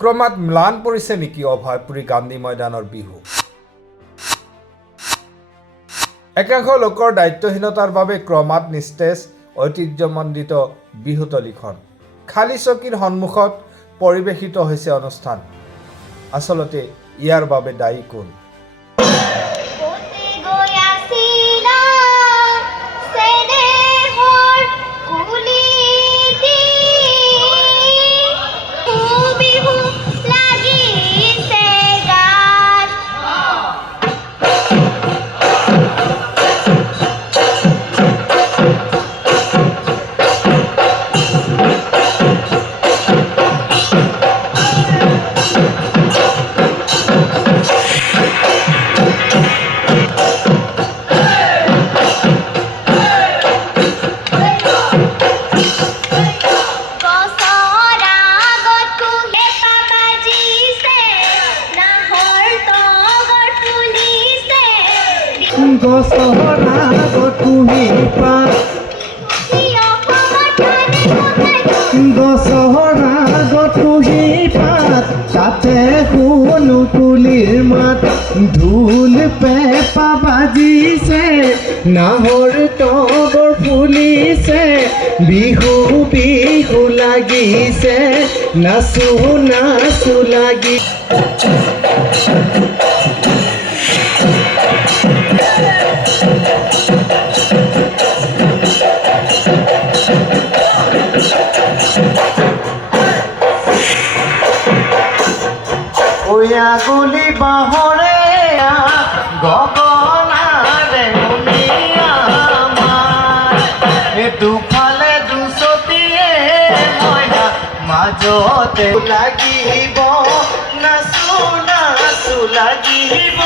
ক্ৰমাৎ ম্লান পৰিছে নেকি অভয়পুৰী গান্ধী ময়দানৰ বিহু? একাংশ লোকৰ দায়িত্বহীনতাৰ বাবে ক্ৰমাৎ নিস্তেজ ঐতিহ্যমণ্ডিত বিহুতলীখন খালী চকীৰ সন্মুখত পৰিৱেশিত হৈছে অনুষ্ঠান। আচলতে ইয়াৰ বাবে দায়ী কোন? গছৰা গঠুহি পাত গছৰা গঠুহি পাত তাতে শুনো কুলিৰ মাত ঢোল পেঁপা বাজিছে নাহৰ তগৰ ফুলিছে বিহু বিহু লাগিছে নাচো নাচো লাগি গুলি বাহৰে গগনাৰে দুফালে দুচটিয়ে মইনা মাজতে লাগিব নাচো নাচো লাগিব